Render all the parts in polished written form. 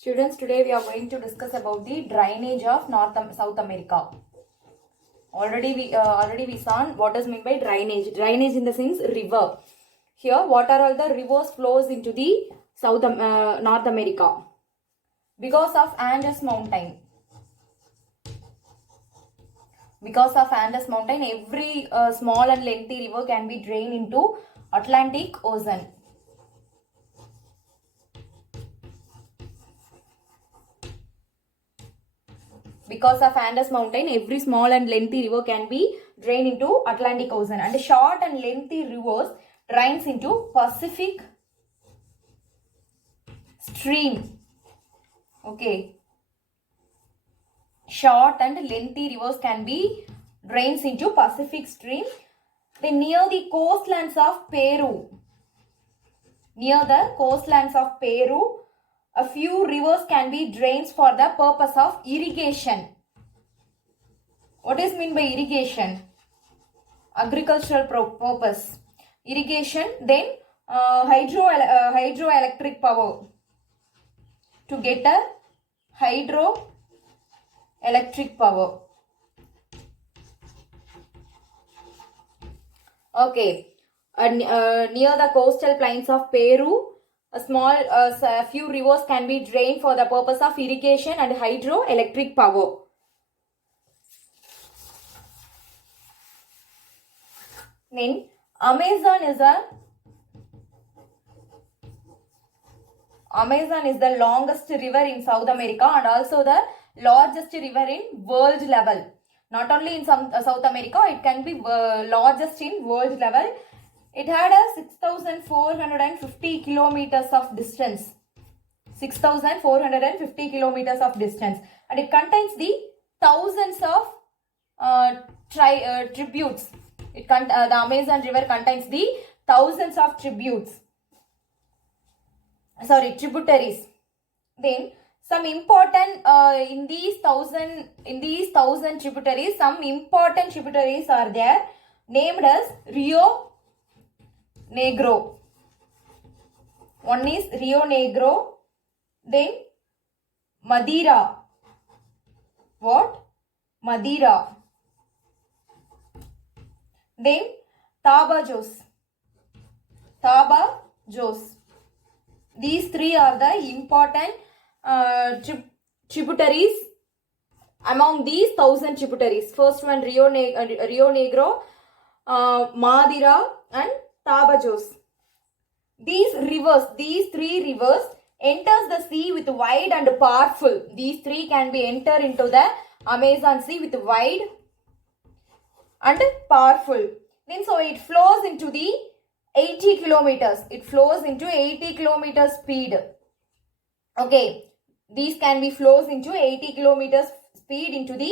Students, today we are going to discuss about the drainage of South America. Already we saw what is meant by drainage. Drainage in the sense river. Here, what are all the rivers flows into the North America? Because of Andes Mountain. Because of Andes Mountain, every small and lengthy river can be drained into Atlantic Ocean. Because of Andes Mountain, every small and lengthy river can be drained into Atlantic Ocean, and short and lengthy rivers drains into Pacific stream. Okay. Short and lengthy rivers can be drains into Pacific stream. Then near the coastlands of Peru, a few rivers can be drains for the purpose of irrigation. What is meant by irrigation? Agricultural purpose. Irrigation, then hydroelectric power. To get a hydroelectric power. Okay. Near the coastal plains of Peru, a few rivers can be drained for the purpose of irrigation and hydroelectric power. Then Amazon is the longest river in South America and also the largest river in world level. Not only in South America, it can be largest in world level. It had a 6,450 kilometers of distance. 6,450 kilometers of distance. And it contains the thousands of tributes. The Amazon River contains the thousands of tributaries. Then some important in these thousand tributaries, some important tributaries are there, named as Rio Negro. One is Rio Negro, then Madeira. What? Madeira. Then Tapajos. These three are the important tributaries among these 1,000 tributaries. First one Rio Negro, Madeira and Tapajos. These three rivers enters the sea with wide and powerful. These three can be enter into the Amazon Sea with wide and powerful. Then so it flows into the 80 kilometers. It flows into 80 kilometers speed. Okay. These can be flows into 80 kilometers speed into the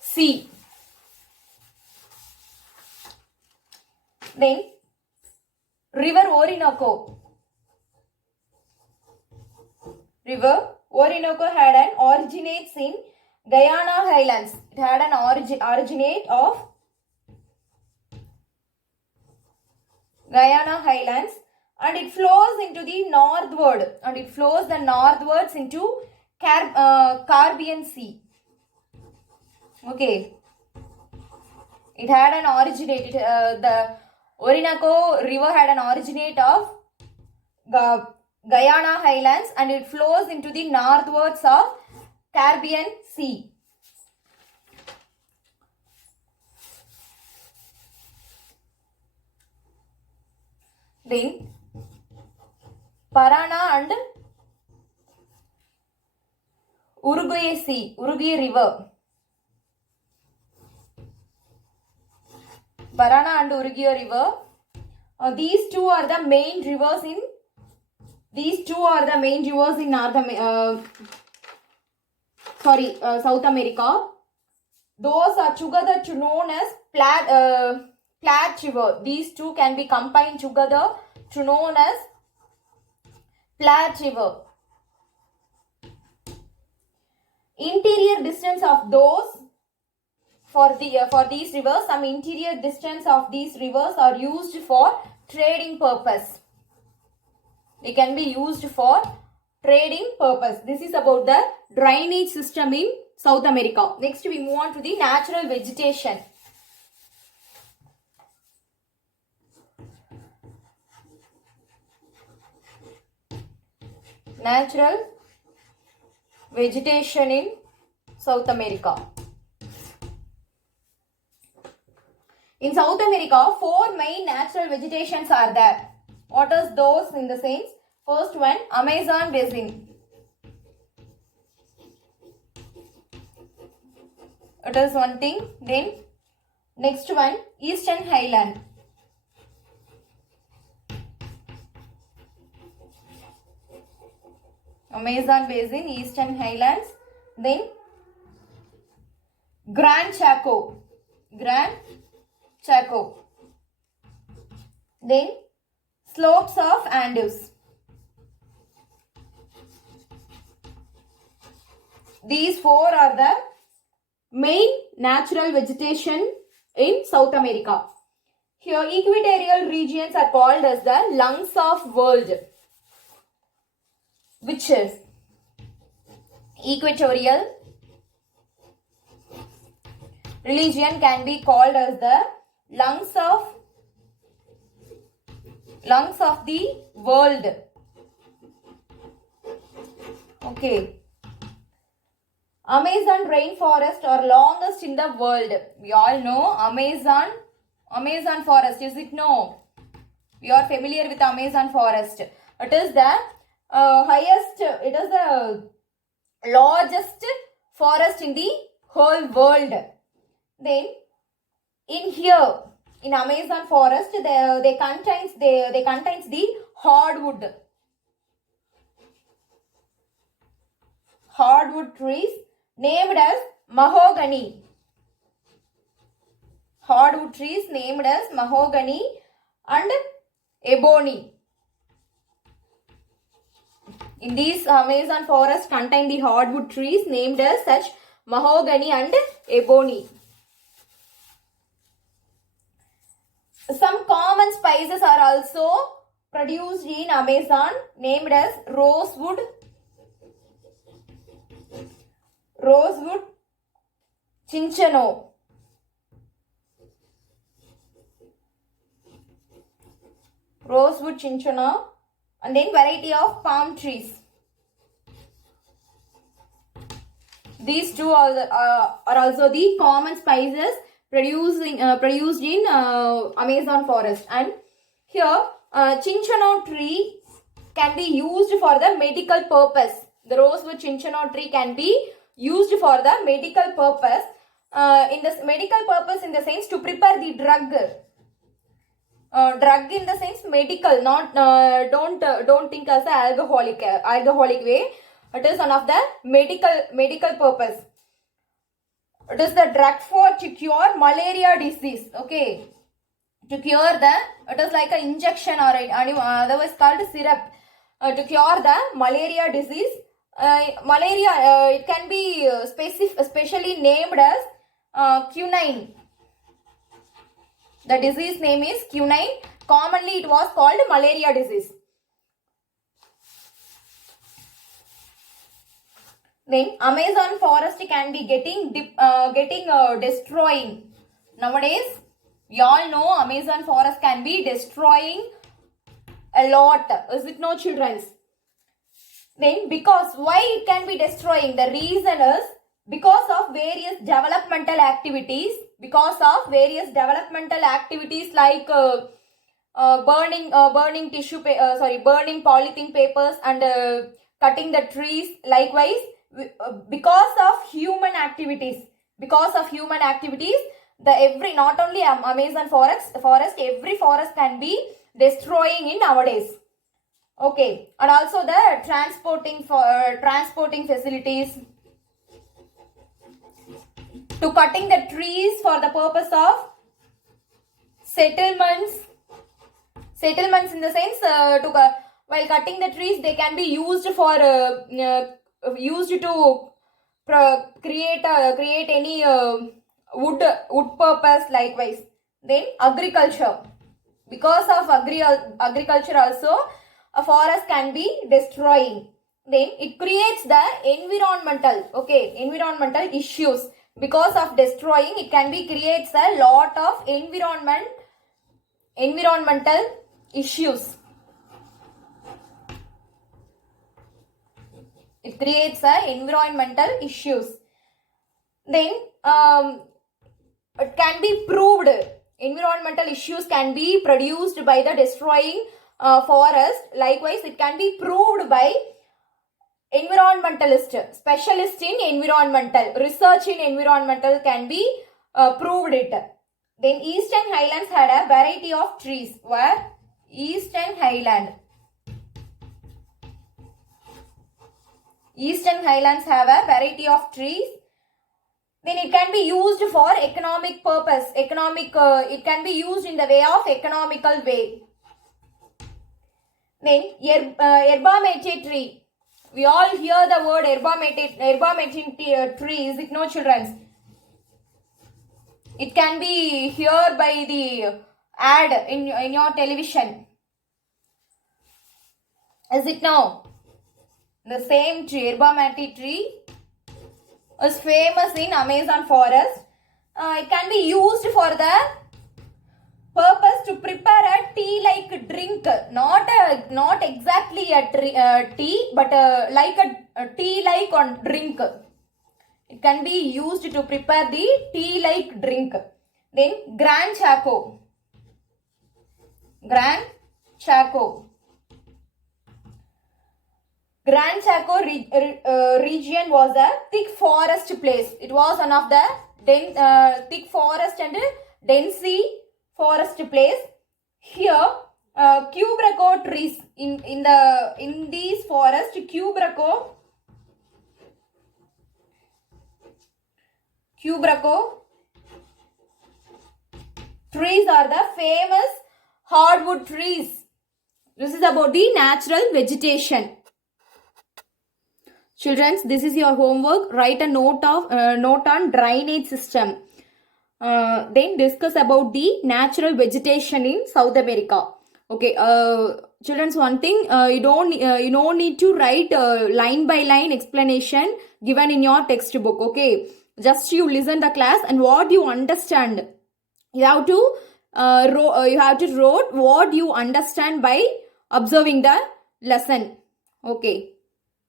sea. Then River Orinoco. River Orinoco had an originates in Guyana Highlands. It had an originate of Guyana Highlands, and it flows into the northward, and it flows the northwards into Caribbean Sea. Okay. It had an originate, the Orinoco River had an originate of Guyana Highlands, and it flows into the northwards of Caribbean Sea. Then Parana and Uruguay River. Parana and Uruguay River. These two are the main rivers in South America. Those are together known as Platte River. These two can be combined together to known as Platte River. Interior distance of those for these rivers, some interior distance of these rivers are used for trading purpose. They can be used for trading purpose. This is about the drainage system in South America. Next we move on to the natural vegetation. Natural vegetation in South America. In South America, 4 main natural vegetations are there. What are those in the sense? First one, Amazon basin. It is one thing. Then next one, Eastern Highland. Amazon basin, Eastern Highlands. Then Gran Chaco. Gran Chaco. Then slopes of Andes. These 4 are the main natural vegetation in South America. Here equatorial regions are called as the lungs of world, which is equatorial region can be called as the lungs of the world. Okay. Amazon rainforest are longest in the world. We all know Amazon forest. Is it no? We are familiar with Amazon forest. It is the highest. It is the largest forest in the whole world. Then in here in Amazon forest, they contains the hardwood trees named as mahogany. Hardwood trees named as mahogany and ebony. In these Amazon forest contain the hardwood trees named as such mahogany and ebony. Some common spices are also produced in Amazon named as rosewood, cinchona, and then variety of palm trees. These two are also the common spices produced in Amazon forest. And here cinchona tree can be used for the medical purpose. The rosewood cinchona tree can be used for the medical purpose. In the medical purpose, in the sense to prepare the drug. Drug in the sense medical, not don't think as a alcoholic way. It is one of the medical purpose. It is the drug to cure malaria disease. Okay, to cure it is like an injection or otherwise called syrup to cure the malaria disease. Malaria it can be specially named as quinine. The disease name is quinine. Commonly it was called malaria disease. Then Amazon forest can be getting destroying. Nowadays, we all know Amazon forest can be destroying a lot. Is it no, children? Then because why it can be destroying? The reason is because of various developmental activities. Like burning polythene papers and cutting the trees. Likewise, because of human activities, not only Amazon forest, every forest can be destroying in nowadays. Okay, and also the transporting facilities, to cutting the trees for the purpose of settlements in the sense while cutting the trees, they can be used for create any wood purpose. Likewise, then agriculture, because of agriculture also a forest can be destroying. Then it creates the environmental issues. Because of destroying, it can be creates a lot of environmental issues. It creates environmental issues. Then it can be proved. Environmental issues can be produced by the destroying forest. Likewise, it can be proved by environmentalist, specialist in environmental, research in environmental can be proved it. Then Eastern Highlands had a variety of trees. Where Eastern Highlands have a variety of trees. Then it can be used for economic purpose. It can be used in the way of economical way. Then yerba mate tree. We all hear the word yerba mate tree. Is it no, children? It can be heard by the ad in your television. Is it no? The same tree, yerba mate tree, is famous in Amazon forest. It can be used for the purpose to prepare a tea-like drink. Not exactly a tea, but like a tea-like on drink. It can be used to prepare the tea-like drink. Then Grand Chaco. Grand Chaco region was a thick forest place. It was one of the thick forest and densely forest place. Here, quebracho trees in these forest. Quebracho trees are the famous hardwood trees. This is about the natural vegetation. Children, this is your homework. Write a note on drainage system. Then discuss about the natural vegetation in South America. Okay, children, one thing, you don't need to write line by line explanation given in your textbook. Okay, just you listen the class and what you understand. You have to write what you understand by observing the lesson. Okay,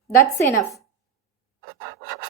that's enough.